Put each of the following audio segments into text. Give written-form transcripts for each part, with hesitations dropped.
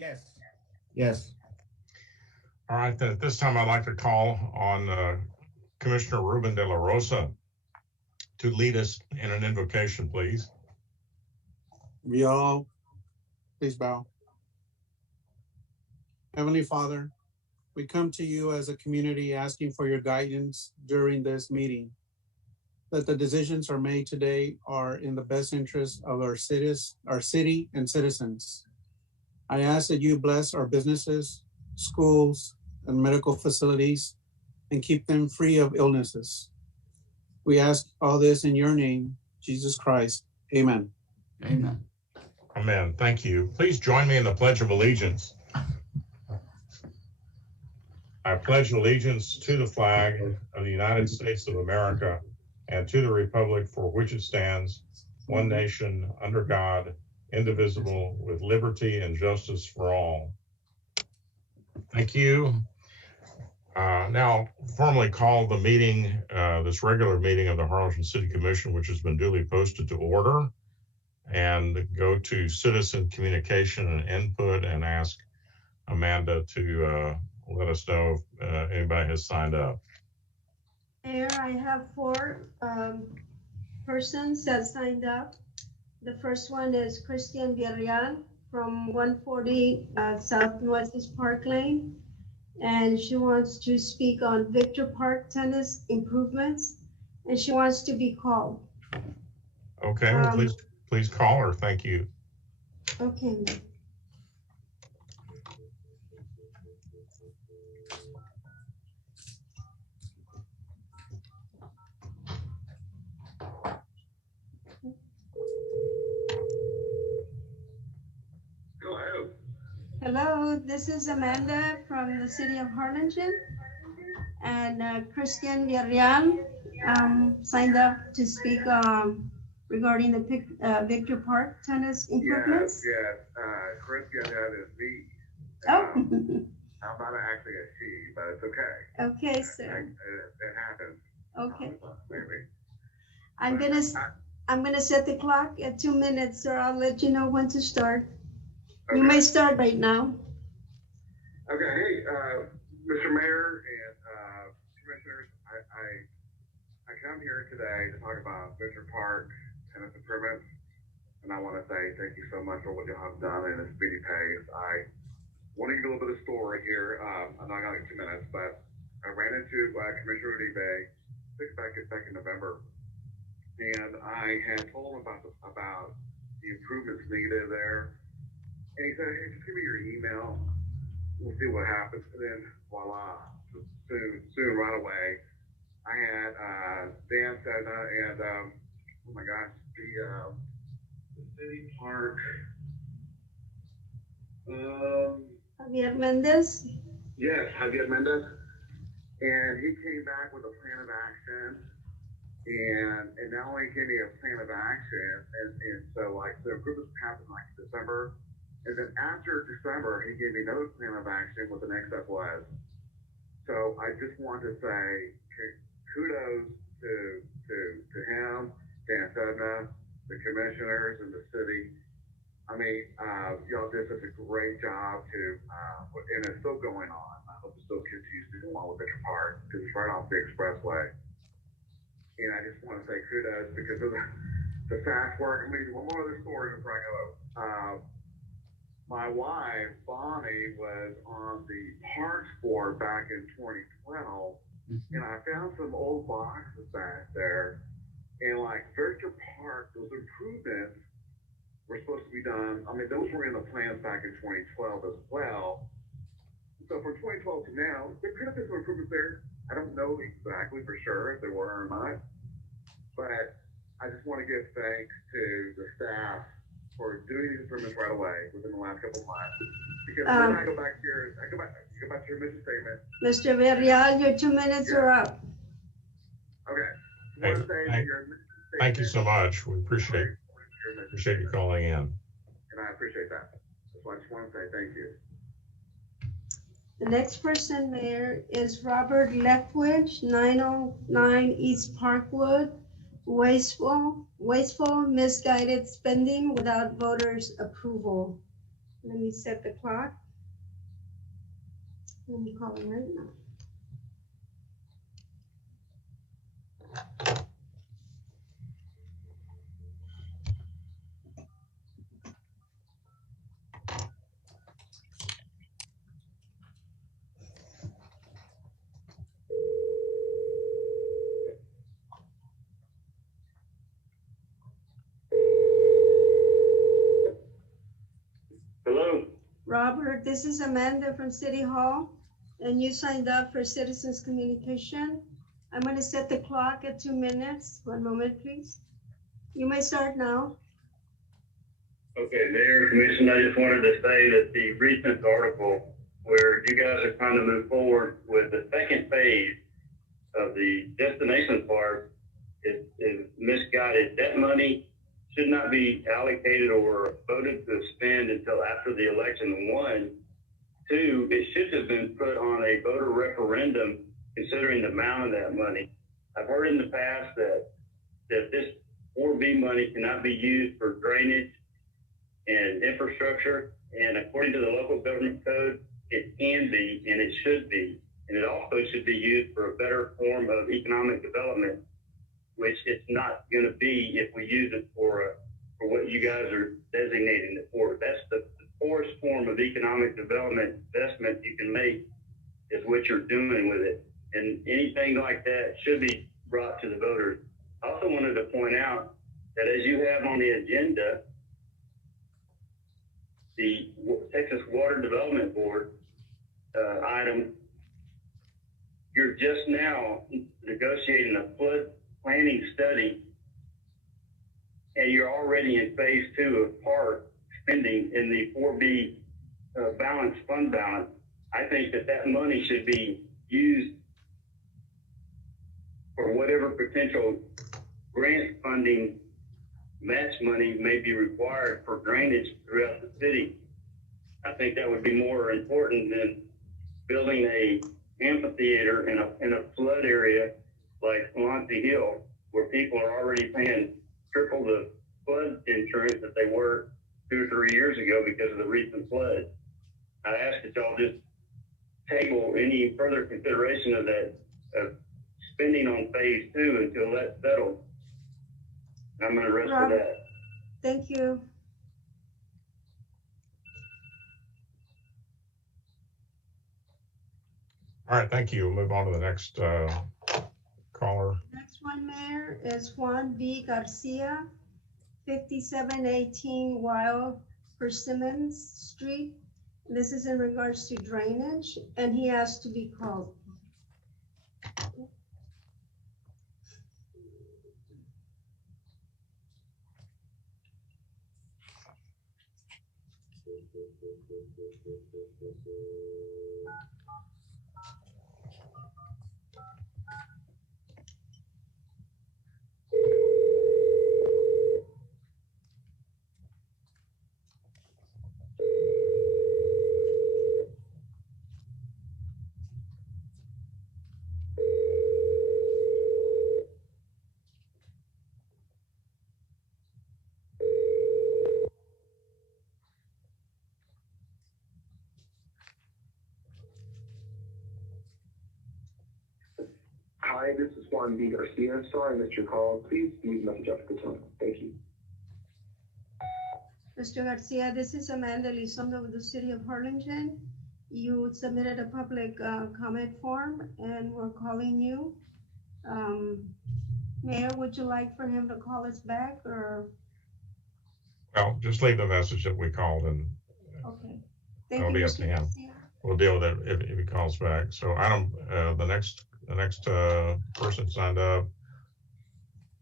Yes. Yes. All right, then at this time, I'd like to call on Commissioner Ruben de la Rosa to lead us in an invocation, please. We all, please bow. Heavenly Father, we come to you as a community asking for your guidance during this meeting, that the decisions are made today are in the best interest of our city and citizens. I ask that you bless our businesses, schools, and medical facilities and keep them free of illnesses. We ask all this in your name, Jesus Christ. Amen. Amen. Amen. Thank you. Please join me in the Pledge of Allegiance. I pledge allegiance to the flag of the United States of America and to the republic for which it stands, one nation, under God, indivisible, with liberty and justice for all. Thank you. Now, formally call the meeting, this regular meeting of the Harlingen City Commission, which has been duly posted, to order, and go to citizen communication and input and ask Amanda to let us know if anybody has signed up. Mayor, I have 4 persons that signed up. The first one is Christian Villarreal from 140 Southwest Park Lane. And she wants to speak on Victor Park tennis improvements, and she wants to be called. Okay, well, please call her. Thank you. Okay. Hello, this is Amanda from the city of Harlingen, and Christian Villarreal signed up to speak regarding the Victor Park tennis improvements. Yes, Christian, that is me. Oh. I'm not actually a she, but it's okay. Okay, sir. It happens. Okay. Maybe. I'm gonna set the clock at 2 minutes, so I'll let you know when to start. Okay. You may start right now. Okay, hey, Mr. Mayor and commissioners, I come here today to talk about Victor Park tennis improvements, and I want to say thank you so much for what you have done in a speedy pace. I want to give you a little bit of story here. I'm not gonna get 2 minutes, but I ran into Commissioner Uribe back in November, and I had told him about the improvements needed there. And he said, hey, just give me your email. We'll see what happens. And then, voila, soon, right away, I had Dan Sedna and, oh my gosh, the city park. Javier Mendez? Yes, Javier Mendez. And he came back with a plan of action. And not only gave me a plan of action, and so like the improvements happened like in December. And then after December, he gave me another plan of action what the next step was. So I just want to say kudos to him, Dan Sedna, the commissioners, and the city. I mean, y'all did such a great job and it's still going on. I hope it still continues to go on with Victor Park because it's right off the expressway. And I just want to say kudos because of the fast work. I mean, one more other story before I go. My wife, Bonnie, was on the Parks Board back in 2012, and I found some old boxes back there. And like Victor Park, those improvements were supposed to be done. I mean, those were in the plans back in 2012 as well. So from 2012 to now, there could have been some improvements there. I don't know exactly for sure if there were or not, but I just want to give thanks to the staff for doing these improvements right away within the last couple of months. Because then I go back to your mission statement. Mr. Villarreal, your 2 minutes are up. Okay. Thank you so much. We appreciate you calling in. And I appreciate that. So I just want to say thank you. The next person, Mayor, is Robert Lethwich, 909 East Parkwood. Wasteful, misguided spending without voters' approval. Let me set the clock. Let me call him right now. Hello. Robert, this is Amanda from City Hall, and you signed up for Citizens Communication. I'm going to set the clock at 2 minutes. 1 moment, please. You may start now. Okay, Mayor, Commission, I just wanted to say that the recent article where you guys are trying to move forward with the second phase of the destination park is misguided. That money should not be allocated or voted to spend until after the election. 1, 2, it should have been put on a voter referendum considering the amount of that money. I've heard in the past that this 4B money cannot be used for drainage and infrastructure, and according to the local government code, it can be and it should be, and it also should be used for a better form of economic development, which it's not going to be if we use it for what you guys are designating it for. That's the poorest form of economic development investment you can make is what you're doing with it, and anything like that should be brought to the voters. I also wanted to point out that as you have on the agenda, the Texas Water Development Board item, you're just now negotiating a flood planning study, and you're already in phase 2 of park spending in the 4B fund balance. I think that money should be used for whatever potential grant funding match money may be required for drainage throughout the city. I think that would be more important than building a amphitheater in a flood area like Swansea Hill, where people are already paying triple the flood insurance that they were 2 or 3 years ago because of the recent flood. I ask that y'all just table any further consideration of that spending on phase 2 until that's settled. I'm going to rest with that. Thank you. All right, thank you. We'll move on to the next caller. Next one, Mayor, is Juan B. Garcia, 5718 Wild Persimmons Street. This is in regards to drainage, and he asked to be called. Hi, this is Juan B. Garcia. Sorry I missed your call. Please leave a message after the tone. Thank you. Mr. Garcia, this is Amanda Elizondo with the City of Harlingen. You submitted a public comment form, and we're calling you. Mayor, would you like for him to call us back, or? Well, just leave the message that we called, and Okay. it'll be up to him. We'll deal with it if he calls back. So Adam, the next person signed up.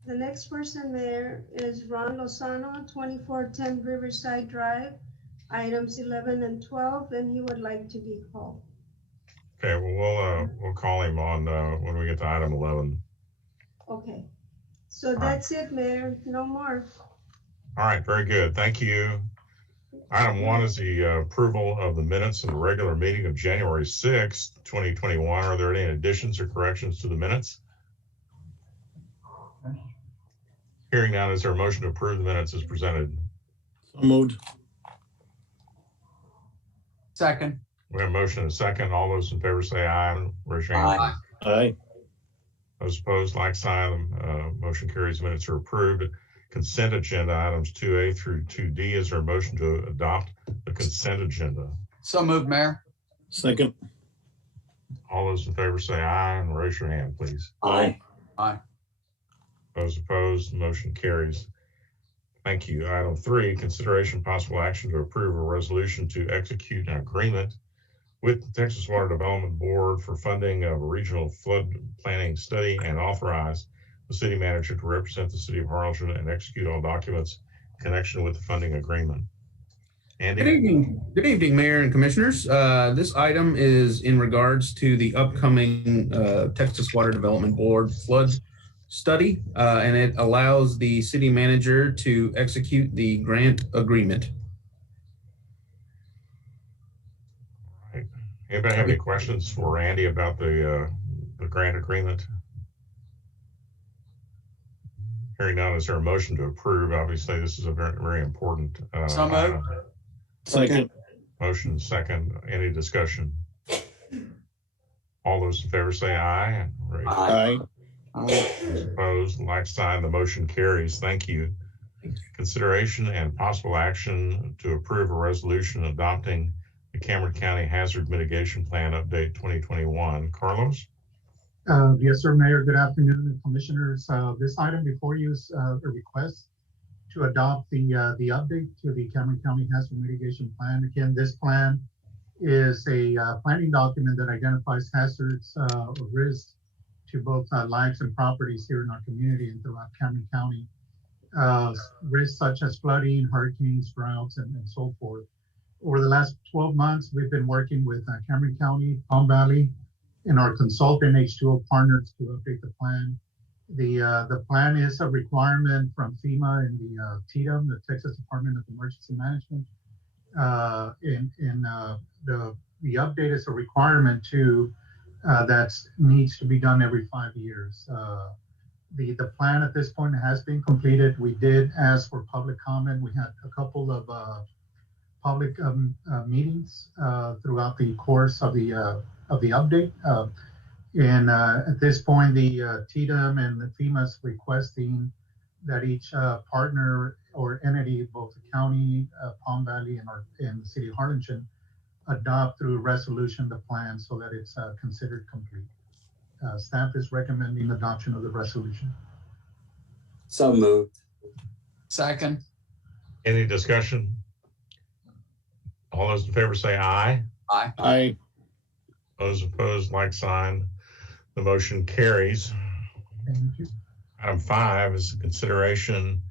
The next person there is Ron Lozano, 2410 Riverside Drive, items 11 and 12, and he would like to be called. Okay, well, we'll call him on when we get to item 11. Okay, so that's it, Mayor, no more. All right, very good, thank you. Item 1 is the approval of the minutes of the regular meeting of January 6th, 2021. Are there any additions or corrections to the minutes? Hearing none, is there a motion to approve the minutes as presented? So moved. Second. We have a motion and a second. All those in favor say aye. Raise your hand. Aye. Aye. Those opposed, like sign. Motion carries. Minutes are approved. Consent agenda items 2A through 2D. Is there a motion to adopt the consent agenda? So moved, Mayor. Second. All those in favor say aye and raise your hand, please. Aye. Aye. Those opposed, motion carries. Thank you. Item 3, consideration possible action to approve a resolution to execute an agreement with the Texas Water Development Board for funding of a regional flood planning study and authorize the city manager to represent the city of Harlingen and execute all documents in connection with the funding agreement. Andy? Good evening, Mayor and Commissioners. This item is in regards to the upcoming Texas Water Development Board flood study, and it allows the city manager to execute the grant agreement. All right. Anybody have any questions for Andy about the grant agreement? Hearing none, is there a motion to approve? Obviously, this is a very, very important So moved. item. Second. Motion second. Any discussion? All those in favor say aye. Aye. Those opposed, like sign. The motion carries. Thank you. Consideration and possible action to approve a resolution adopting the Cameron County Hazard Mitigation Plan Update 2021. Carlos? Yes, sir, Mayor. Good afternoon, Commissioners. This item before you is a request to adopt the update to the Cameron County Hazard Mitigation Plan. Again, this plan is a planning document that identifies hazards or risks to both lives and properties here in our community and throughout Cameron County. Risks such as flooding, hurricanes, droughts, and so forth. Over the last 12 months, we've been working with Cameron County, Palm Valley, and our consultant H2O partners to update the plan. The plan is a requirement from FEMA and the TDM, the Texas Department of Emergency Management. The update is a requirement too that needs to be done every 5 years. The plan at this point has been completed. We did ask for public comment. We had a couple of public meetings throughout the course of the update. At this point, the TDM and the FEMA is requesting that each partner or entity, both the county, Palm Valley, and the city of Harlingen, adopt through resolution the plan so that it's considered complete. Staff is recommending adoption of the resolution. So moved. Second. Any discussion? All those in favor say aye. Aye. Aye. Those opposed, like sign. The motion carries. Thank you. Item 5 is consideration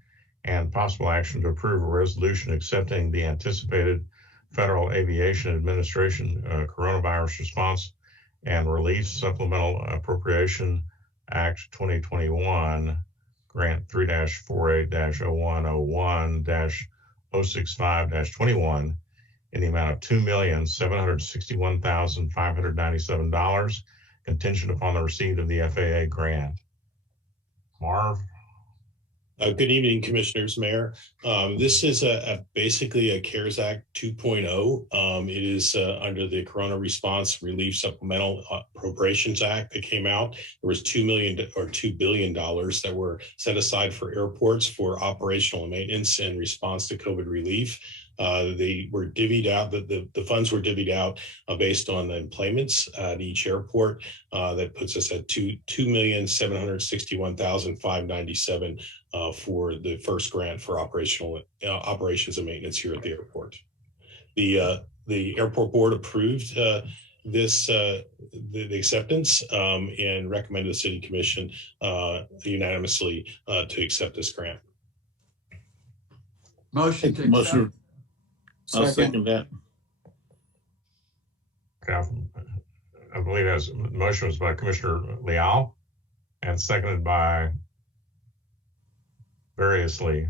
and possible action to approve a resolution accepting the anticipated Federal Aviation Administration Coronavirus Response and Relief Supplemental Appropriation Act 2021, Grant 3-48-0101-065-21 in the amount of $2,761,597, contingent upon the receipt of the FAA grant. Marv? Good evening, Commissioners, Mayor. This is basically a CARES Act 2.0. It is under the Corona Response Relief Supplemental Appropriations Act that came out. There was $2 billion that were set aside for airports for operational and maintenance in response to COVID relief. They were divvied out, the funds were divvied out based on the employments at each airport. That puts us at $2,761,597 for the first grant for operations and maintenance here at the airport. The airport board approved the acceptance and recommended the City Commission unanimously to accept this grant. Motion to accept. Motion. I'll second that. Okay, I believe as motion was by Commissioner Leal and seconded by variously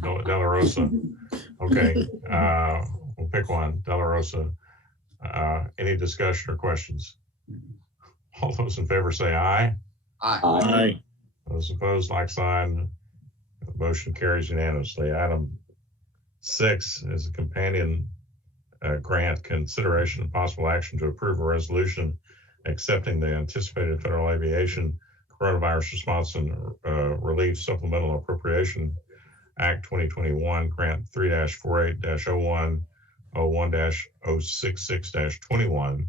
De La Rosa. Okay, we'll pick one. De La Rosa. Any discussion or questions? All those in favor say aye. Aye. Aye. Those opposed, like sign. Motion carries unanimously. Item 6 is a companion grant, consideration and possible action to approve a resolution accepting the anticipated Federal Aviation Coronavirus Response and Relief Supplemental Appropriation Act 2021, Grant 3-48-01-01-066-21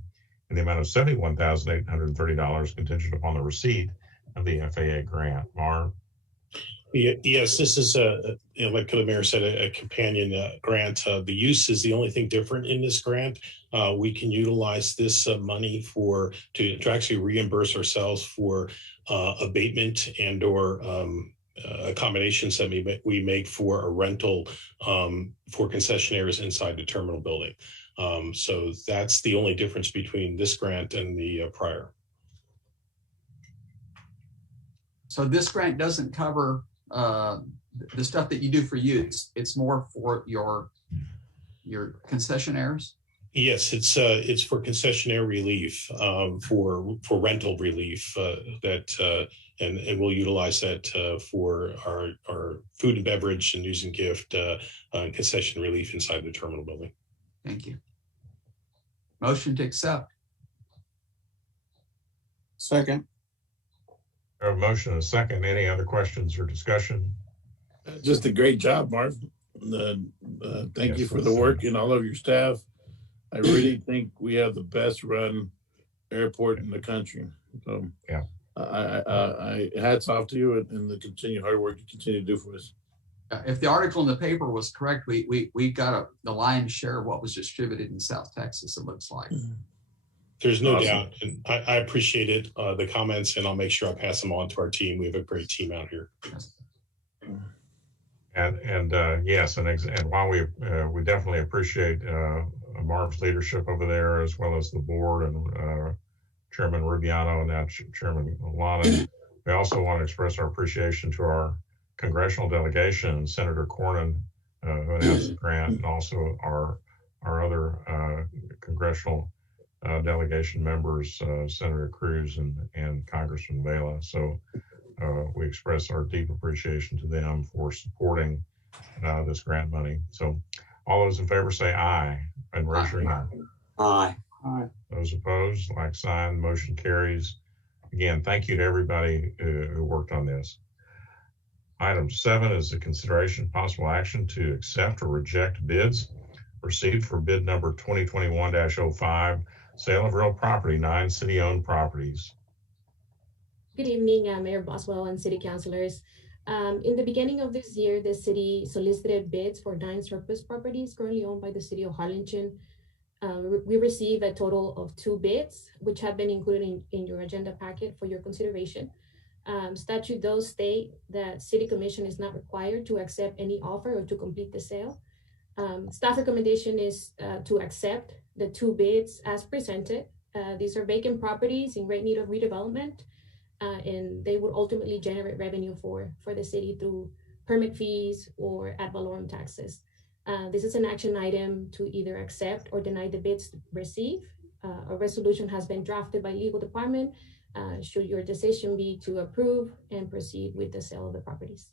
in the amount of $71,830 contingent upon the receipt of the FAA grant. Marv? Yes, this is like the mayor said, a companion grant. The use is the only thing different in this grant. We can utilize this money to actually reimburse ourselves for abatement and or accommodations that we make for a rental for concessionaires inside the terminal building. So that's the only difference between this grant and the prior. So this grant doesn't cover the stuff that you do for use. It's more for your concessionaires. Yes, it's for concessionaire relief, for rental relief and we'll utilize that for our food and beverage and news and gift concession relief inside the terminal building. Thank you. Motion to accept. Second. A motion and a second. Any other questions or discussion? Just a great job, Marv. Thank you for the work and all of your staff. I really think we have the best run airport in the country. So yeah, I hats off to you and the continued hard work you continue to do for us. If the article in the paper was correct, we got the lion's share of what was distributed in South Texas, it looks like. There's no doubt. And I appreciate it, the comments, and I'll make sure I pass them on to our team. We have a great team out here. And yes, and while we definitely appreciate Marv's leadership over there, as well as the board and Chairman Rubiano and now Chairman Lana, we also want to express our appreciation to our congressional delegation, Senator Cornyn, who announced the grant, and also our other congressional delegation members, Senator Cruz and Congressman Vela. So we express our deep appreciation to them for supporting this grant money. So all those in favor say aye and raise your hand. Aye. Aye. Those opposed, like sign. Motion carries. Again, thank you to everybody who worked on this. Item 7 is the consideration possible action to accept or reject bids received for bid number 2021-05, sale of real property, 9 city-owned properties. Good evening, Mayor Boswell and city councilors. In the beginning of this year, the city solicited bids for 9 surplus properties currently owned by the city of Harlingen. We received a total of 2 bids, which have been included in your agenda packet for your consideration. Statute does state that City Commission is not required to accept any offer or to complete the sale. Staff recommendation is to accept the 2 bids as presented. These are vacant properties in great need of redevelopment, and they would ultimately generate revenue for the city through permit fees or ad valorem taxes. This is an action item to either accept or deny the bids received. A resolution has been drafted by legal department should your decision be to approve and proceed with the sale of the properties.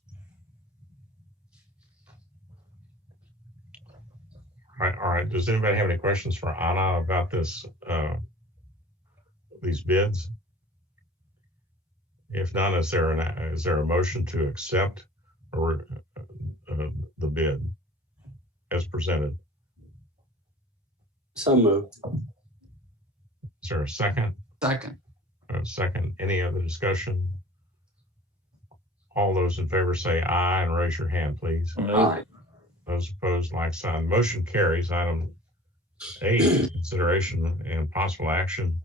All right. Does anybody have any questions for Anna about this, these bids? If not, is there a motion to accept or the bid as presented? So moved. Is there a second? Second. Second. Any other discussion? All those in favor say aye and raise your hand, please. Aye. Those opposed, like sign. Motion carries. Item 8, consideration and possible action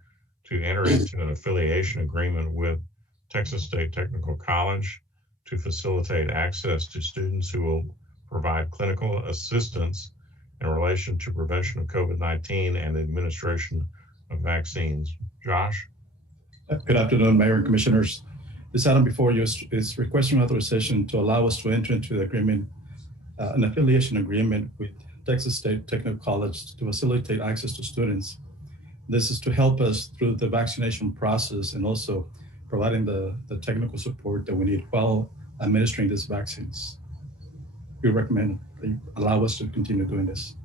to enter into an affiliation agreement with Texas State Technical College to facilitate access to students who will provide clinical assistance in relation to prevention of COVID-19 and the administration of vaccines. Josh? Good afternoon, Mayor and Commissioners. This item before you is requesting authorization to allow us to enter into the agreement, an affiliation agreement with Texas State Technical College to facilitate access to students. This is to help us through the vaccination process and also providing the technical support that we need while administering these vaccines. We recommend that you allow us to continue doing this.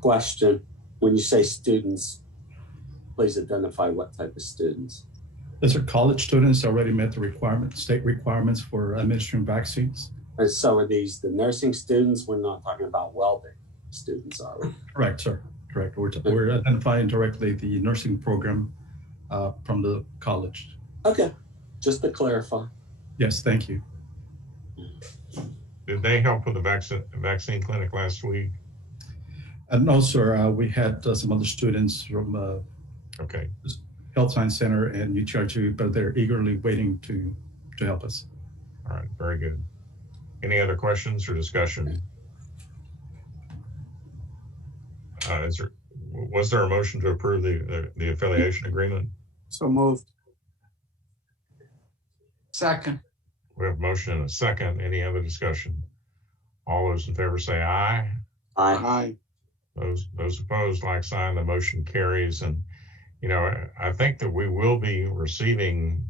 Question. When you say students, please identify what type of students. These are college students already met the requirements, state requirements for administering vaccines. And so are these the nursing students? We're not talking about welding students, are we? Correct, sir. Correct. We're identifying directly the nursing program from the college. Okay, just to clarify. Yes, thank you. Did they help with the vaccine clinic last week? No, sir. We had some other students from Okay. Health Science Center and UTRG, but they're eagerly waiting to help us. All right, very good. Any other questions or discussion? Was there a motion to approve the affiliation agreement? So moved. Second. We have a motion and a second. Any other discussion? All those in favor say aye. Aye. Those opposed, like sign. The motion carries. And you know, I think that we will be receiving,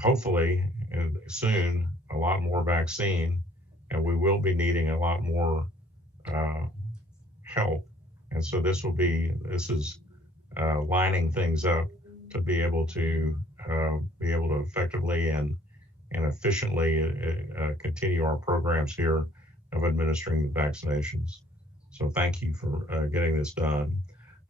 hopefully soon, a lot more vaccine, and we will be needing a lot more help. And so this is lining things up to be able to effectively and efficiently continue our programs here of administering the vaccinations. So thank you for getting this done.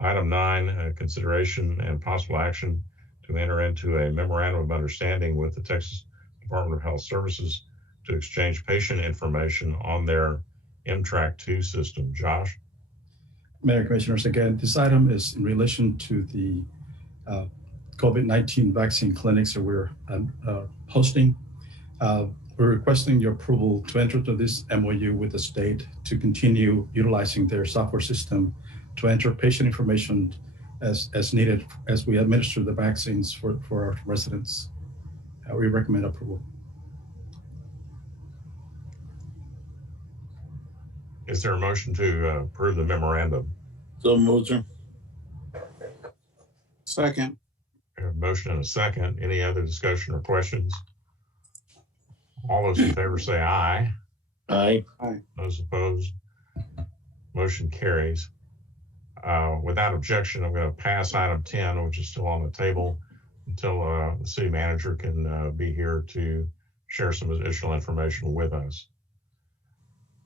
Item 9, consideration and possible action to enter into a memorandum of understanding with the Texas Department of Health Services to exchange patient information on their MTRAC 2 system. Josh? Mayor, Commissioners, again, this item is in relation to the COVID-19 vaccine clinics that we're hosting. We're requesting your approval to enter into this MOU with the state to continue utilizing their software system to enter patient information as needed as we administer the vaccines for our residents. We recommend approval. Is there a motion to approve the memorandum? So moved, sir. Second. We have a motion and a second. Any other discussion or questions? All those in favor say aye. Aye. Aye. Those opposed, motion carries. Without objection, I'm going to pass item 10, which is still on the table, until the city manager can be here to share some additional information with us.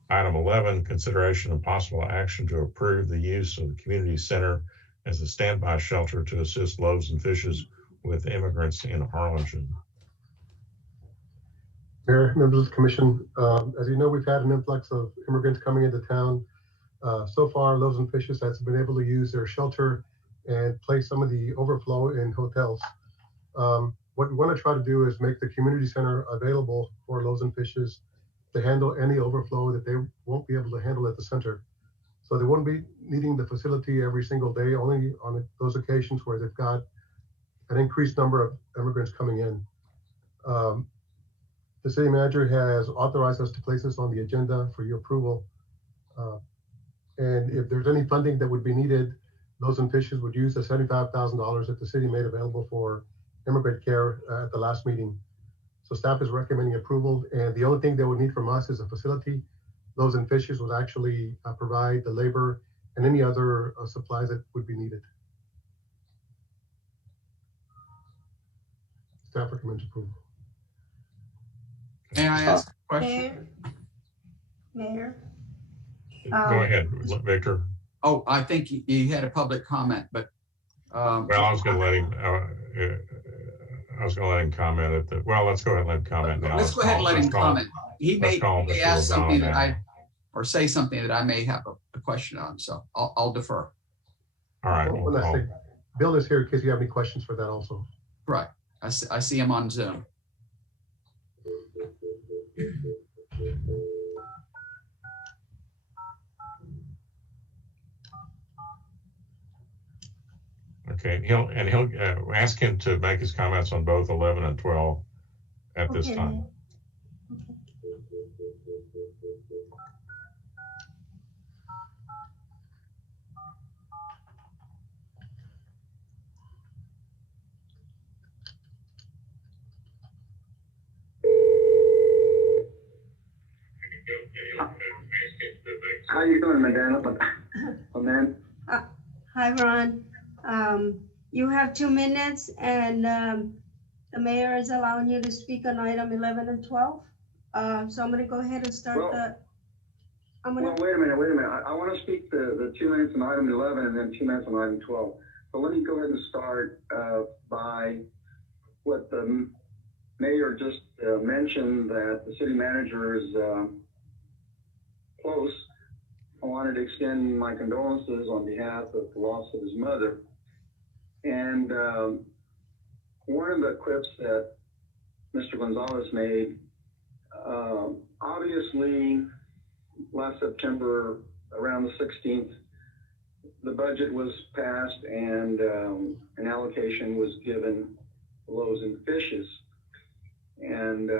Item 11, consideration and possible action to approve the use of the community center as a standby shelter to assist Loaves and Fishes with immigrants in Harlingen. Mayor, members of the commission, as you know, we've had an influx of immigrants coming into town. So far, Loaves and Fishes has been able to use their shelter and place some of the overflow in hotels. What we want to try to do is make the community center available for Loaves and Fishes to handle any overflow that they won't be able to handle at the center. So they won't be needing the facility every single day, only on those occasions where they've got an increased number of immigrants coming in. The city manager has authorized us to place this on the agenda for your approval. And if there's any funding that would be needed, Loaves and Fishes would use the $75,000 that the city made available for immigrant care at the last meeting. So staff is recommending approval, and the only thing they would need from us is a facility. Loaves and Fishes would actually provide the labor and any other supplies that would be needed. Staff recommends approval. May I ask a question? Mayor? Go ahead, Victor. Oh, I think you had a public comment, but. Well, I was going to let him. I was going to let him comment at the. Well, let's go ahead and let him comment now. Let's go ahead and let him comment. He may ask something that or say something that I may have a question on. So I'll defer. All right. Bill is here in case you have any questions for that also. Right. I see him on Zoom. Okay, he'll ask him to make his comments on both 11 and 12 at this time. How you doing, madam? Clement. Hi, Ron. You have 2 minutes, and the mayor is allowing you to speak on item 11 and 12. So I'm going to go ahead and start Well, wait a minute. I want to speak the 2 minutes on item 11 and then 2 minutes on item 12. So let me go ahead and start by what the mayor just mentioned, that the city manager is close. I wanted to extend my condolences on behalf of the loss of his mother. And one of the quips that Mr. Gonzalez made, obviously last September, around the 16th, the budget was passed and an allocation was given Loaves and Fishes. And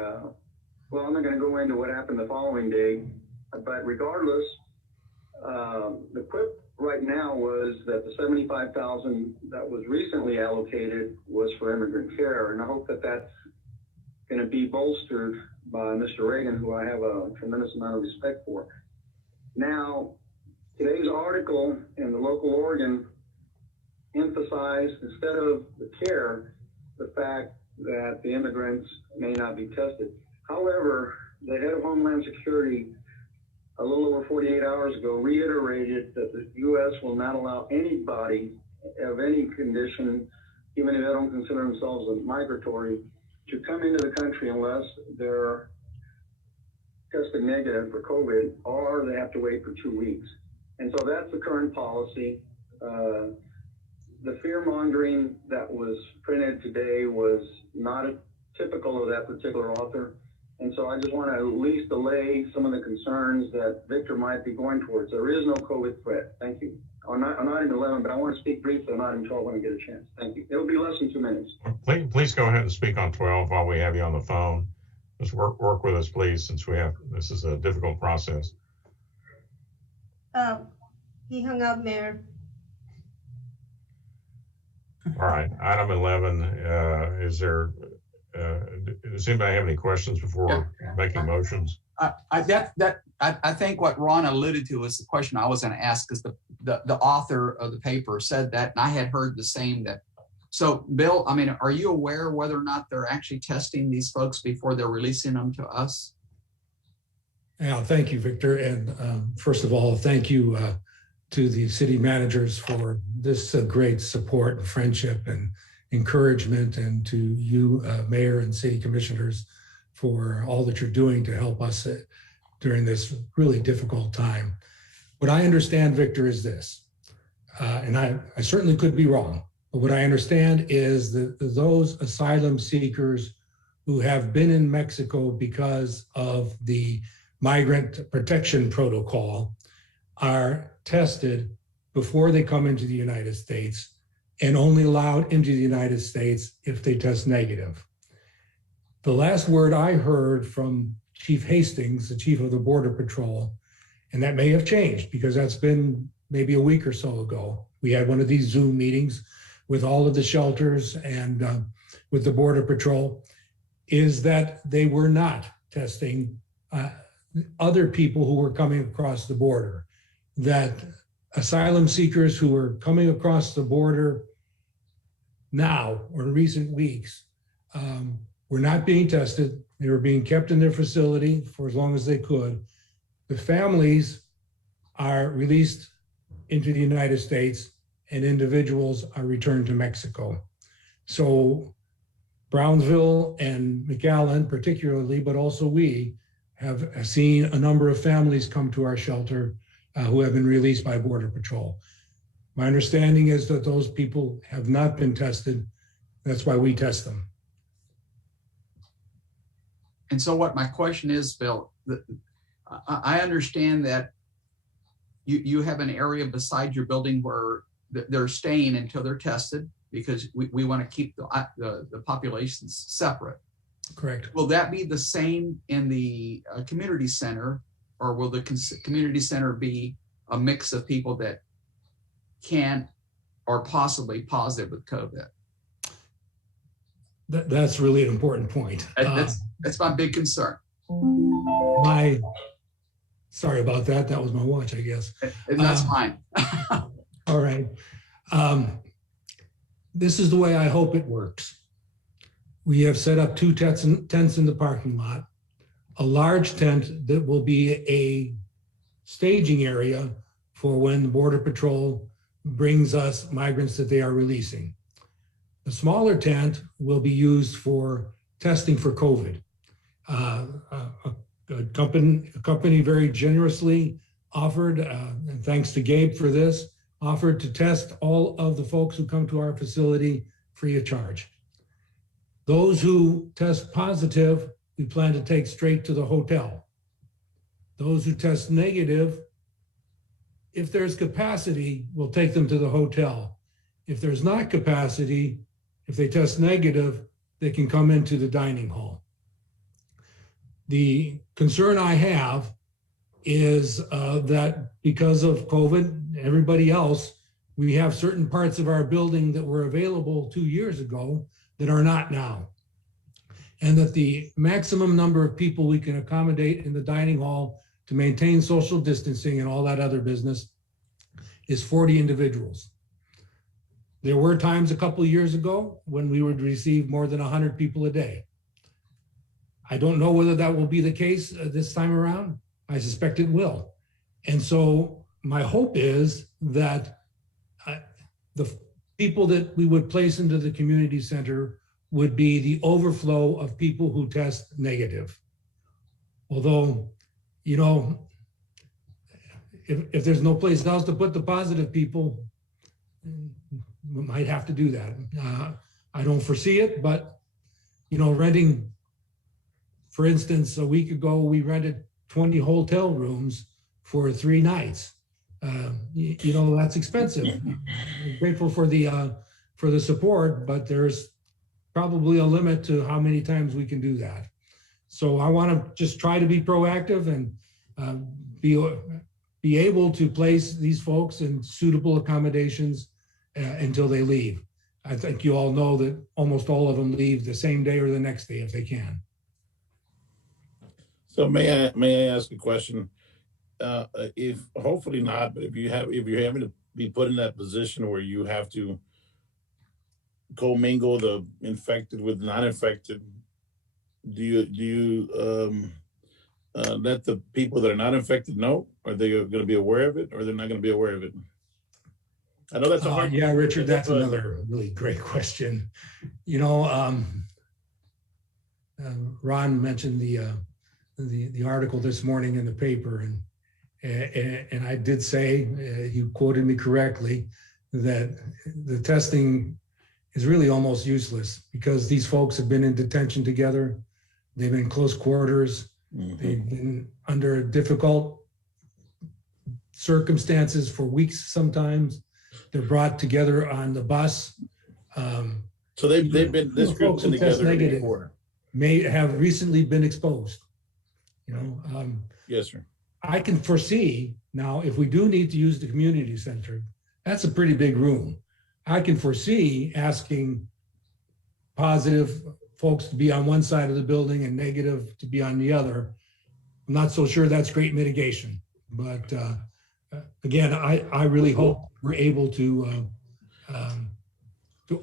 well, I'm not going to go into what happened the following day, but regardless, the quip right now was that the $75,000 that was recently allocated was for immigrant care, and I hope that that's going to be bolstered by Mr. Reagan, who I have a tremendous amount of respect for. Now, today's article in the local organ emphasized, instead of the care, the fact that the immigrants may not be tested. However, the head of Homeland Security, a little over 48 hours ago, reiterated that the U.S. will not allow anybody of any condition, even if they don't consider themselves a migratory, to come into the country unless they're tested negative for COVID, or they have to wait for 2 weeks. And so that's the current policy. The fear mongering that was printed today was not typical of that particular author. And so I just want to at least allay some of the concerns that Victor might be going towards. There is no COVID threat. Thank you. On item 11, but I want to speak briefly on item 12 when I get a chance. Thank you. It'll be less than 2 minutes. Please go ahead and speak on 12 while we have you on the phone. Just work with us, please, since this is a difficult process. He hung up, Mayor. All right, item 11, does anybody have any questions before making motions? I think what Ron alluded to is the question I was going to ask, because the author of the paper said that, and I had heard the same. So Bill, I mean, are you aware whether or not they're actually testing these folks before they're releasing them to us? Yeah, thank you, Victor. And first of all, thank you to the city managers for this great support and friendship and encouragement, and to you, Mayor and city commissioners, for all that you're doing to help us during this really difficult time. What I understand, Victor, is this, and I certainly could be wrong, but what I understand is that those asylum seekers who have been in Mexico because of the migrant protection protocol are tested before they come into the United States, and only allowed into the United States if they test negative. The last word I heard from Chief Hastings, the chief of the Border Patrol, and that may have changed because that's been maybe a week or so ago. We had one of these Zoom meetings with all of the shelters and with the Border Patrol, is that they were not testing other people who were coming across the border, that asylum seekers who were coming across the border now or in recent weeks were not being tested. They were being kept in their facility for as long as they could. The families are released into the United States and individuals are returned to Mexico. So Brownsville and McAllen particularly, but also we have seen a number of families come to our shelter who have been released by Border Patrol. My understanding is that those people have not been tested. That's why we test them. And so what my question is, Bill, I understand that you have an area beside your building where they're staying until they're tested, because we want to keep the populations separate. Correct. Will that be the same in the community center, or will the community center be a mix of people that can or possibly positive with COVID? That's really an important point. That's my big concern. Sorry about that. That was my watch, I guess. That's fine. All right. This is the way I hope it works. We have set up 2 tents in the parking lot, a large tent that will be a staging area for when the Border Patrol brings us migrants that they are releasing. The smaller tent will be used for testing for COVID. A company very generously offered, and thanks to Gabe for this, offered to test all of the folks who come to our facility free of charge. Those who test positive, we plan to take straight to the hotel. Those who test negative, if there's capacity, we'll take them to the hotel. If there's not capacity, if they test negative, they can come into the dining hall. The concern I have is that because of COVID, everybody else, we have certain parts of our building that were available 2 years ago that are not now. And that the maximum number of people we can accommodate in the dining hall to maintain social distancing and all that other business is 40 individuals. There were times a couple of years ago when we would receive more than 100 people a day. I don't know whether that will be the case this time around. I suspect it will. And so my hope is that the people that we would place into the community center would be the overflow of people who test negative. Although, you know, if there's no place else to put the positive people, we might have to do that. I don't foresee it, but, you know, renting, for instance, a week ago, we rented 20 hotel rooms for 3 nights. You know, that's expensive. I'm grateful for the support, but there's probably a limit to how many times we can do that. So I want to just try to be proactive and be able to place these folks in suitable accommodations until they leave. I think you all know that almost all of them leave the same day or the next day if they can. So may I ask a question? If hopefully not, but if you're having to be put in that position where you have to commingle the infected with non-infected, do you let the people that are not infected know? Are they going to be aware of it, or they're not going to be aware of it? I know that's a hard. Yeah, Richard, that's another really great question. You know, Ron mentioned the article this morning in the paper, and I did say, you quoted me correctly, that the testing is really almost useless because these folks have been in detention together. They've been in close quarters. Mm-hmm. They've been under difficult circumstances for weeks sometimes. They're brought together on the bus. So they've been, this group's been together before. May have recently been exposed. You know, yes, sir. I can foresee now if we do need to use the community center, that's a pretty big room. I can foresee asking positive folks to be on one side of the building and negative to be on the other. I'm not so sure that's great mitigation, but again, I really hope we're able to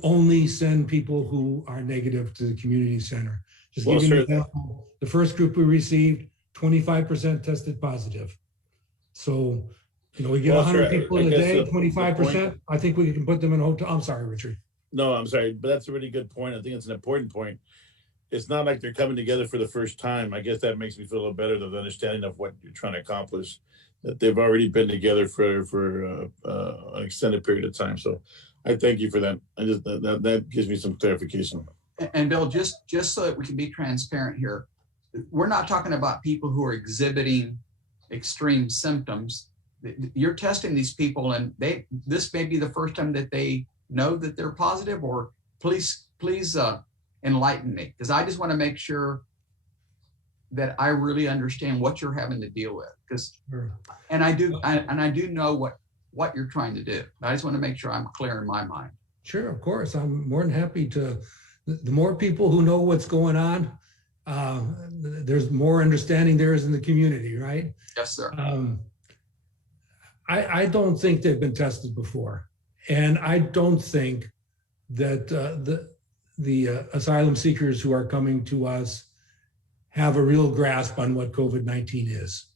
only send people who are negative to the community center. Just give you an example. The first group we received, 25% tested positive. So, you know, we get 100 people in a day, 25%. I think we can put them in a hotel. I'm sorry, Richard. No, I'm sorry, but that's a really good point. I think it's an important point. It's not like they're coming together for the first time. I guess that makes me feel a little better of the understanding of what you're trying to accomplish, that they've already been together for an extended period of time. So I thank you for that. I just that gives me some clarification. And Bill, just so that we can be transparent here, we're not talking about people who are exhibiting extreme symptoms. You're testing these people, and this may be the first time that they know that they're positive. Or please enlighten me, because I just want to make sure that I really understand what you're having to deal with. Because, and I do know what you're trying to do. I just want to make sure I'm clear in my mind. Sure, of course. I'm more than happy to. The more people who know what's going on, There's more understanding there is in the community, right? Yes, sir. I don't think they've been tested before. And I don't think that the asylum seekers who are coming to us have a real grasp on what COVID-19 is.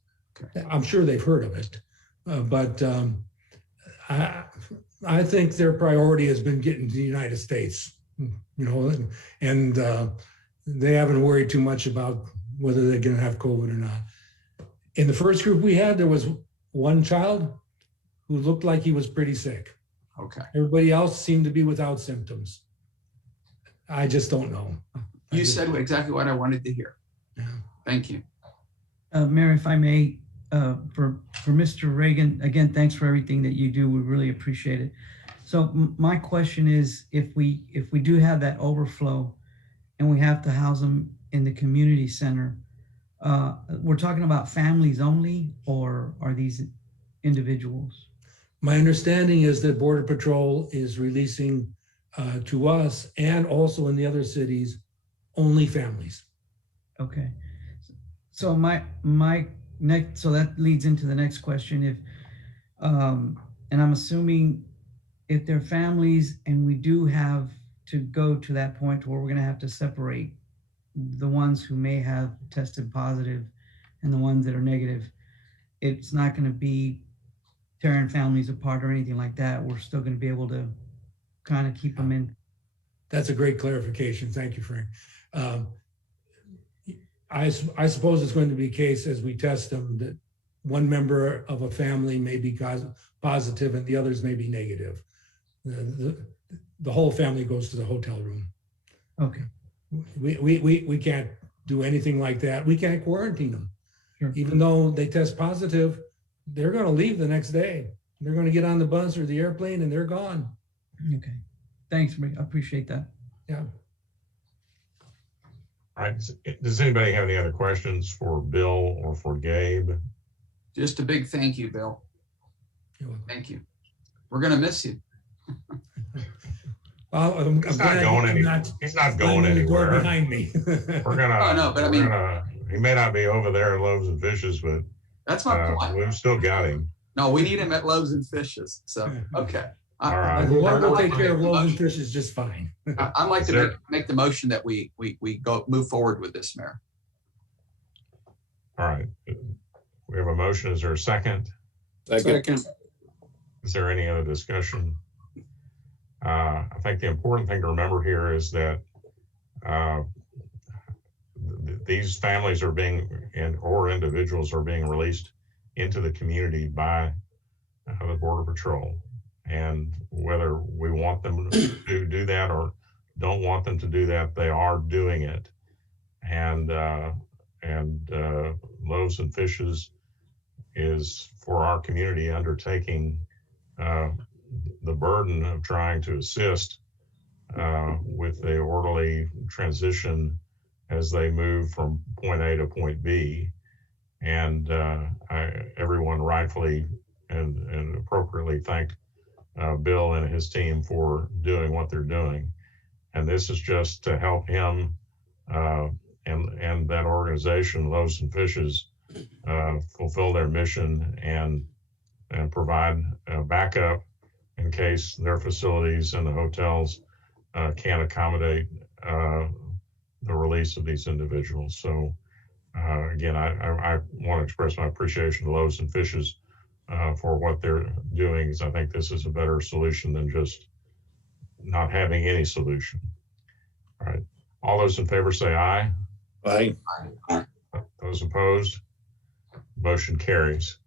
Okay. I'm sure they've heard of it, but I think their priority has been getting to the United States, and they haven't worried too much about whether they're going to have COVID or not. In the first group we had, there was one child who looked like he was pretty sick. Okay. Everybody else seemed to be without symptoms. I just don't know. You said exactly what I wanted to hear. Yeah. Thank you. Mayor, if I may, for Mr. Reagan, again, thanks for everything that you do. We really appreciate it. So my question is, if we do have that overflow and we have to house them in the community center, we're talking about families only, or are these individuals? My understanding is that Border Patrol is releasing to us, and also in the other cities, only families. Okay. So so that leads into the next question. If, and I'm assuming if they're families and we do have to go to that point where we're going to have to separate the ones who may have tested positive and the ones that are negative, it's not going to be tearing families apart or anything like that. We're still going to be able to kind of keep them in. That's a great clarification. Thank you, Frank. I suppose it's going to be a case as we test them that one member of a family may be positive and the others may be negative. The whole family goes to the hotel room. Okay. We can't do anything like that. We can't quarantine them. Sure. Even though they test positive, they're going to leave the next day. They're going to get on the bus or the airplane and they're gone. Okay. Thanks, Rick. I appreciate that. Yeah. All right. Does anybody have any other questions for Bill or for Gabe? Just a big thank you, Bill. Thank you. We're going to miss you. Well, I'm he's not going anywhere. He's not going anywhere. Behind me. We're gonna. Oh, no, but I mean, he may not be over there at Loaves and Fishes, but that's my point. We've still got him. No, we need him at Loaves and Fishes. So okay. All right. We'll take care of Loaves and Fishes just fine. I'd like to make the motion that we move forward with this, Mayor. All right. We have a motion. Is there a second? Second. Is there any other discussion? I think the important thing to remember here is that these families are being, or individuals are being released into the community by the Border Patrol. And whether we want them to do that or don't want them to do that, they are doing it. And Loaves and Fishes is for our community undertaking the burden of trying to assist with the orderly transition as they move from point A to point B. And everyone rightfully and appropriately thanked Bill and his team for doing what they're doing. And this is just to help him and that organization, Loaves and Fishes, fulfill their mission and provide backup in case their facilities and the hotels can't accommodate the release of these individuals. So again, I want to express my appreciation to Loaves and Fishes for what they're doing, because I think this is a better solution than just not having any solution. All right. All those in favor say aye. Aye. Those opposed? Motion carries.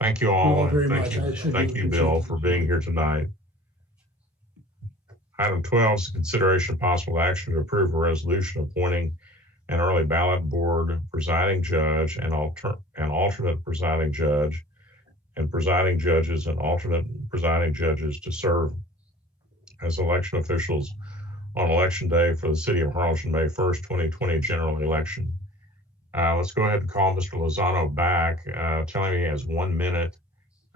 Thank you all. Very Thank much. you. Thank you, Bill, for being here tonight. Item 12 is consideration of possible action to approve a resolution appointing an early ballot board presiding judge and alternate presiding judge and presiding judges and alternate presiding judges to serve as election officials on election day for the city of Harlingen, May 1st, 2020 general election. Let's go ahead and call Mr. Lozano back, telling me he has 1 minute.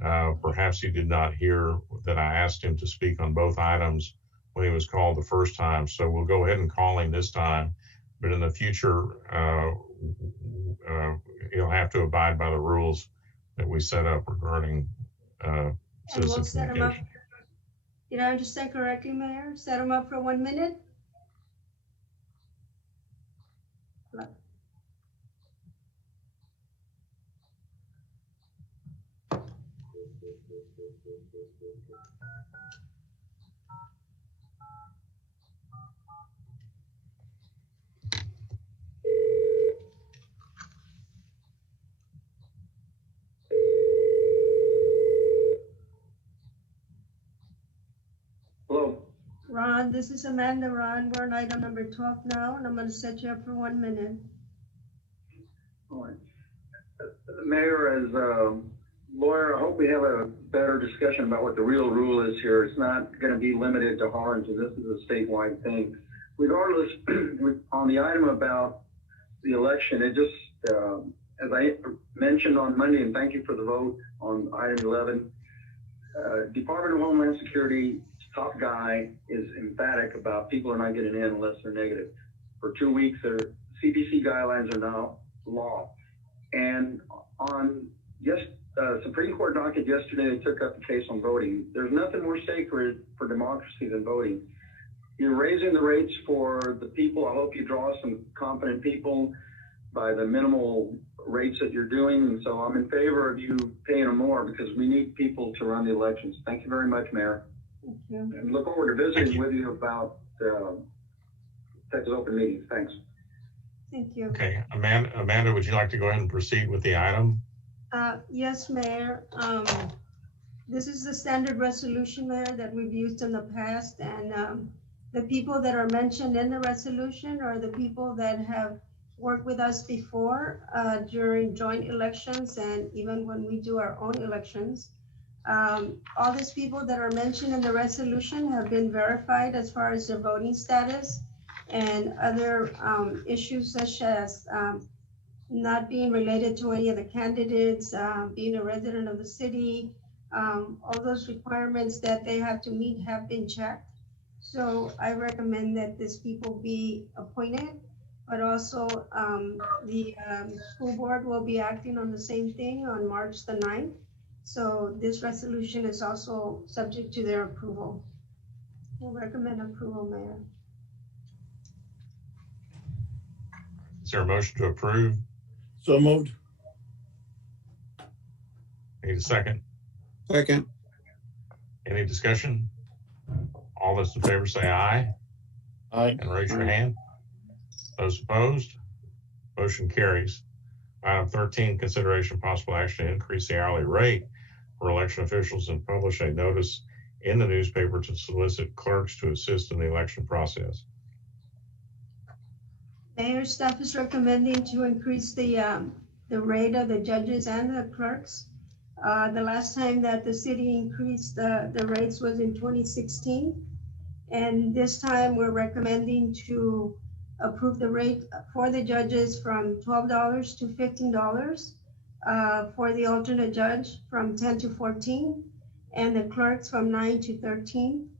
Perhaps he did not hear that I asked him to speak on both items when he was called the first time. So we'll go ahead and call him this time but in the future, he'll have to abide by the rules that we set up regarding And citizen we'll set them up. communication. Did I understand correctly, Mayor? Set them up for 1 minute? Hello. Ron, this is Amanda. Ron, we're on item number 12 now, and I'm going to set you up for 1 minute. All right. Mayor, as a lawyer, I hope we have a better discussion about what the real rule is here. It's not going to be limited to Harlingen. This is a statewide thing. Regardless, on the item about the election, it just, as I mentioned on Monday, and thank you for the vote on item 11, Department of Homeland Security top guy is emphatic about people are not getting in unless they're negative. For 2 weeks, their CDC guidelines are now law. And on Supreme Court docket yesterday, they took up the case on voting. There's nothing more sacred for democracy than voting. You're raising the rates for the people. I hope you draw some competent people by the minimal rates that you're doing. And so I'm in favor of you paying them more because we need people to run the elections. Thank you very much, Mayor. Thank you. And look forward to visiting with you about Texas open meetings. Thanks. Thank you. Okay, Amanda, would you like to go ahead and proceed with the item? Yes, Mayor. This is the standard resolution, Mayor, that we've used in the past. And the people that are mentioned in the resolution are the people that have worked with us before during joint elections and even when we do our own elections. All these people that are mentioned in the resolution have been verified as far as their voting status and other issues such as not being related to any of the candidates, being a resident of the city, all those requirements that they have to meet have been checked. So I recommend that these people be appointed, but also the school board will be acting on the same thing on March the 9th. So this resolution is also subject to their approval. I recommend approval, Mayor. Is there a motion to approve? So moved. Need a second? Second. Any discussion? All those in favor say aye. Aye. And raise your hand. Those opposed? Motion carries. Item 13, consideration possible action to increase the hourly rate for election officials and publish a notice in the newspaper to solicit clerks to assist in the election process. Mayor, staff is recommending to increase the rate of the judges and the clerks. The last time that the city increased the rates was in 2016. And this time we're recommending to approve the rate for the judges from $12 to $15, for the alternate judge from 10 to 14, and the clerks from 9 to 13.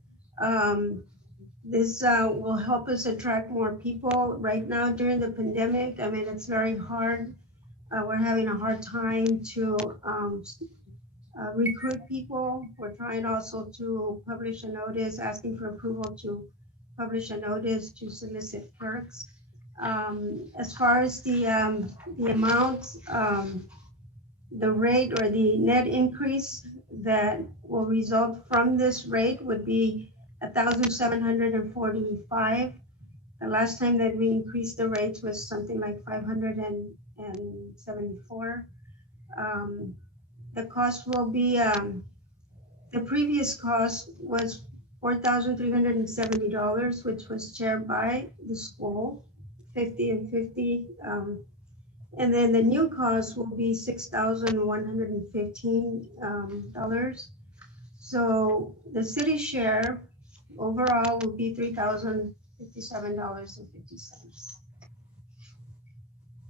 This will help us attract more people. Right now during the pandemic, I mean, it's very hard. We're having a hard time to recruit people. We're trying also to publish a notice, asking for approval to publish a notice to solicit clerks. As far as the amount, the rate or the net increase that will result from this rate would be $1,745. The last time that we increased the rates was something like $574. The cost will be, the previous cost was $4,370, which was shared by the school, 50 and 50. And then the new cost will be $6,115. So the city share overall will be $3,057.50.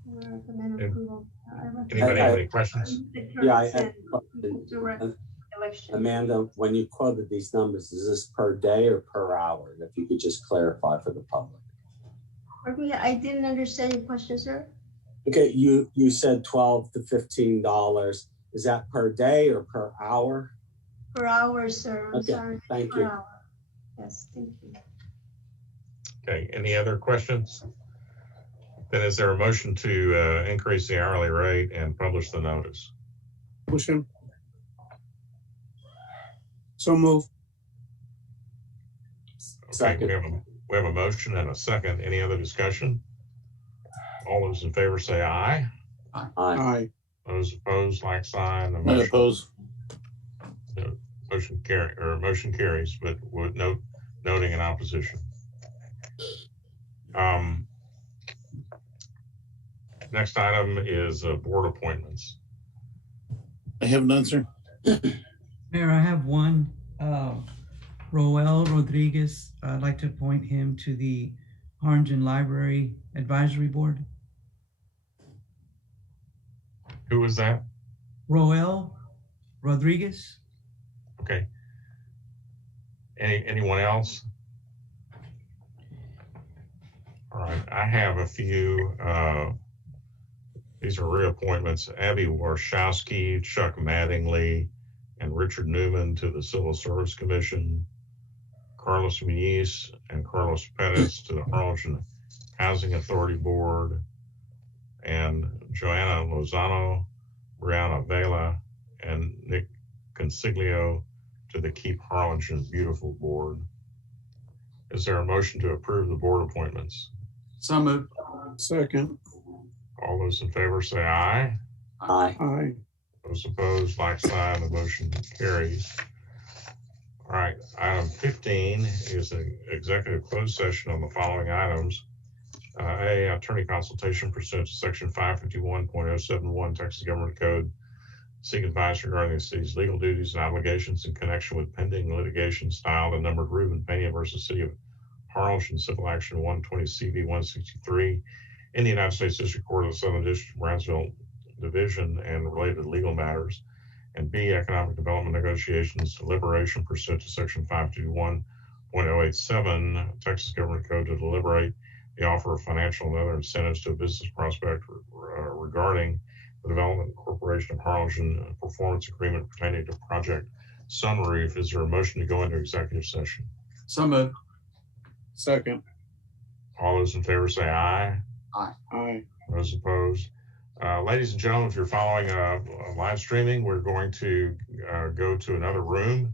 I recommend approval. Anybody have any questions? Yeah, I had Amanda, when you quoted these numbers, is this per day or per hour? If you could just clarify for the public. Pardon me, I didn't understand your question, sir. Okay, you said $12 to $15. Is that per day or per hour? Per hour, sir. I'm Okay, sorry. thank Per you. hour. Yes, thank you. Okay, any other questions? Then is there a motion to increase the hourly rate and publish the notice? Motion. So move. Okay, we have a motion and a second. Any other discussion? All those in favor say aye. Aye. Those opposed, like sign. The I motion, oppose. motion carries, but with noting an opposition. Next item is board appointments. I have none, sir. Mayor, I have one. Roel Rodriguez, I'd like to appoint him to the Harlingen Library Advisory Board. Who is that? Roel Rodriguez. Okay. Anyone else? All right, I have a few. These are reappointments. Abby Warshawski, Chuck Mattingly, and Richard Newman to the Civil Service Commission. Carlos Muniz and Carlos Pettis to the Harlingen Housing Authority Board. And Joanna Lozano, Brianna Vela, and Nick Consiglio to the Keep Harlingen Beautiful Board. Is there a motion to approve the board appointments? So moved. Second. All those in favor say aye. Aye. Aye. Those opposed, like sign. The motion carries. All right, item 15 is an executive closed session on the following items. A, attorney consultation pursuant to section 551.071 Texas Government Code. Seek advice regarding the city's legal duties and obligations in connection with pending litigation styled and numbered Reuben Pena versus City of Harlingen, Civil Action 120 CV 163 in the United States District Court of the Southern District of Brownsville Division and related legal matters. And B, economic development negotiations deliberation pursuant to section 521.087 Texas Government Code to deliberate the offer of financial and other incentives to a business prospect regarding the development corporation of Harlingen performance agreement pertaining to project Sunroof. Is there a motion to go into executive session? So moved. Second. All those in favor say aye. Aye. Aye. Those opposed. Ladies and gentlemen, if you're following live streaming, we're going to go to another room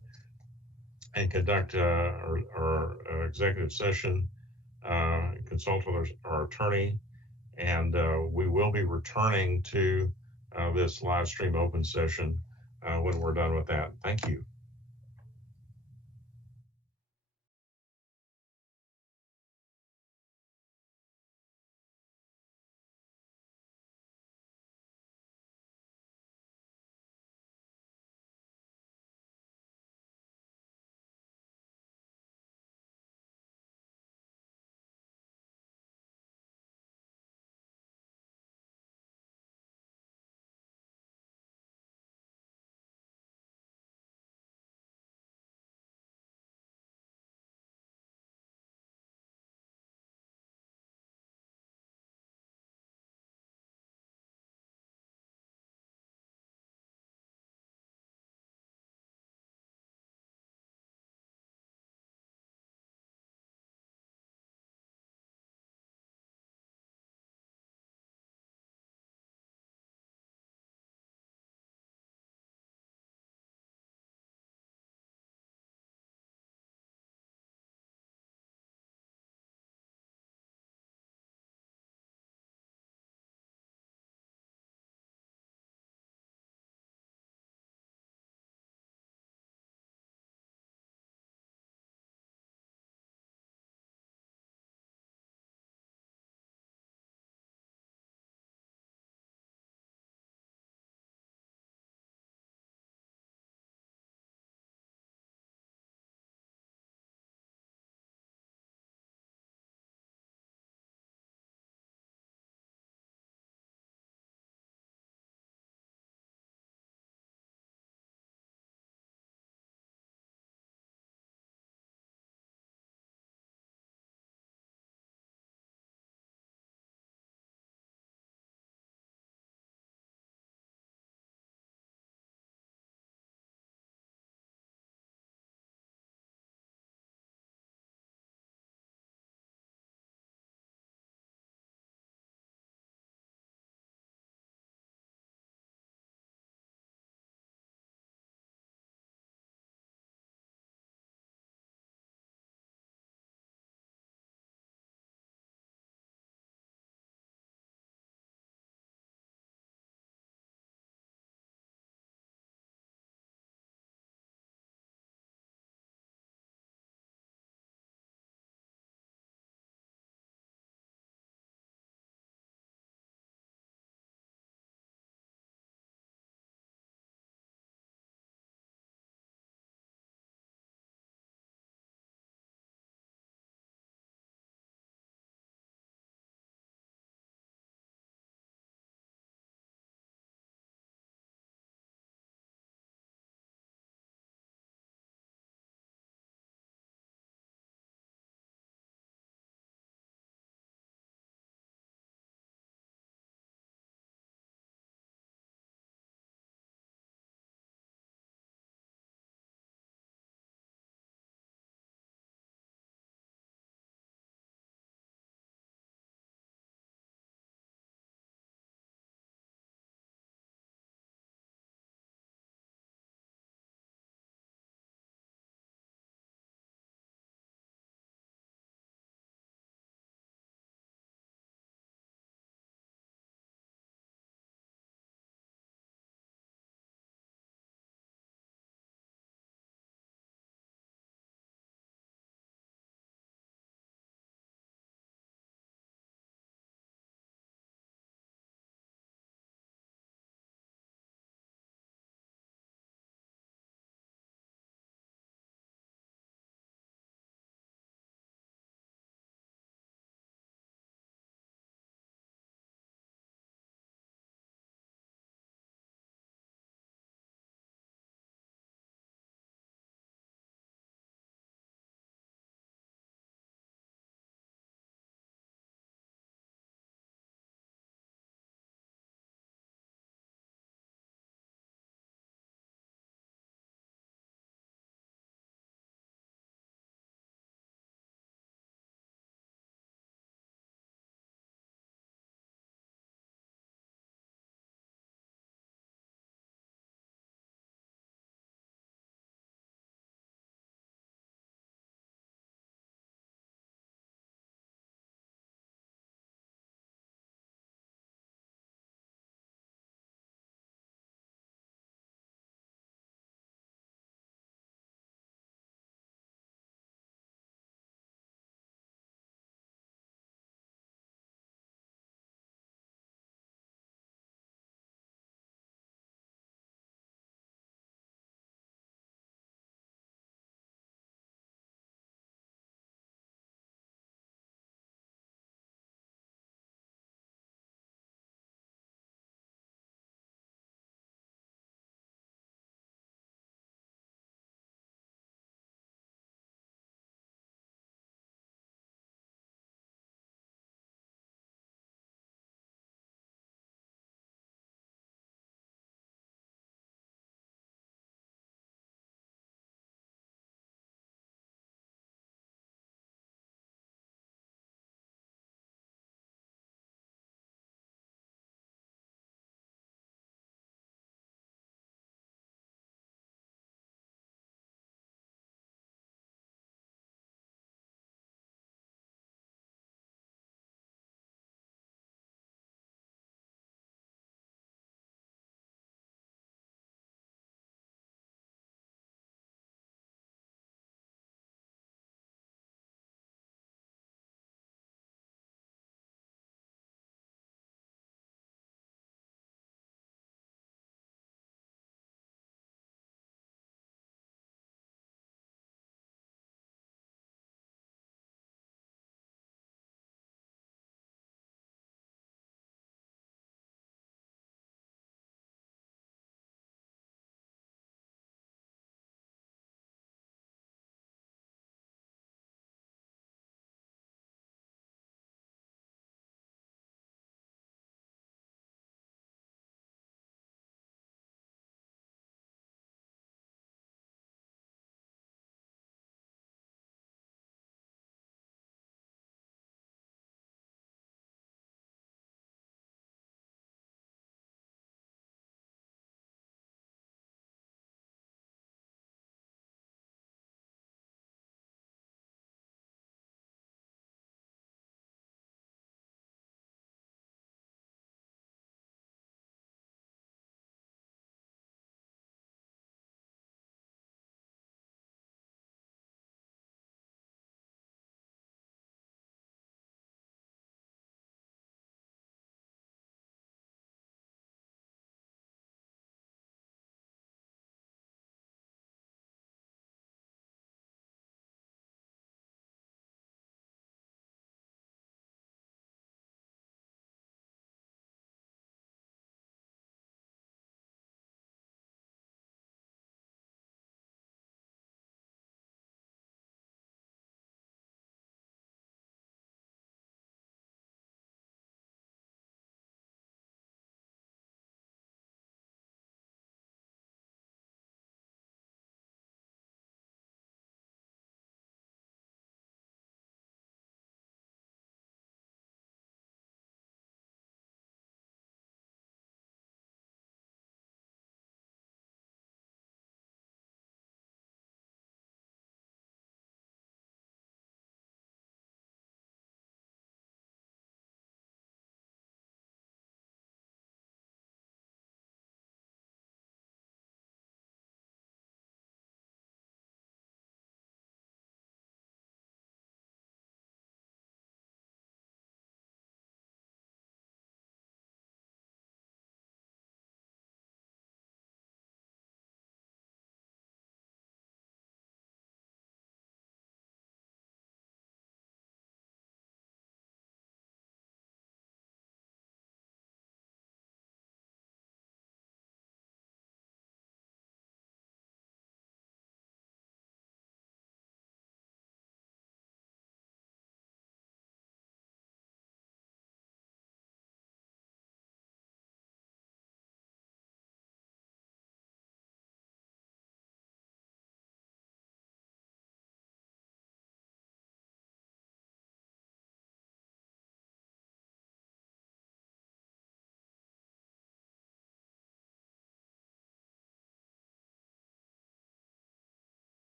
and conduct our executive session, consult with our attorney, and we will be returning to this live stream open session when we're done with that. Thank you.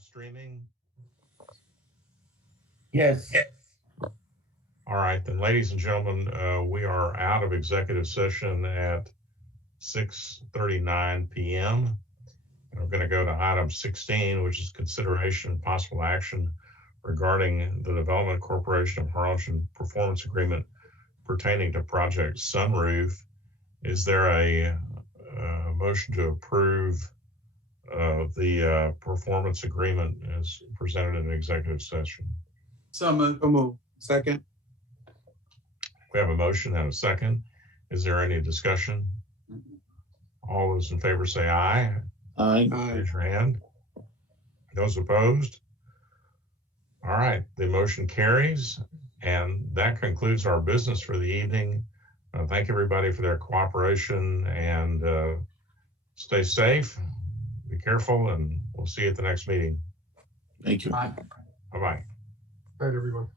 live streaming? Yes. All right, then, ladies and gentlemen, we are out of executive session at 6:39 p.m. And we're going to go to item 16, which is consideration and possible action regarding the Development Corporation of Harlingen performance agreement pertaining to Project Sunroof. Is there a motion to approve the performance agreement as presented in the executive session? So moved. Second. We have a motion and a second. Is there any discussion? All those in favor say aye. Aye. Raise your hand. Those opposed? All right, the motion carries, and that concludes our business for the evening. Thank everybody for their cooperation, and stay safe, be careful, and we'll see you at the next meeting. Thank you. Bye. Bye-bye. Night, everyone.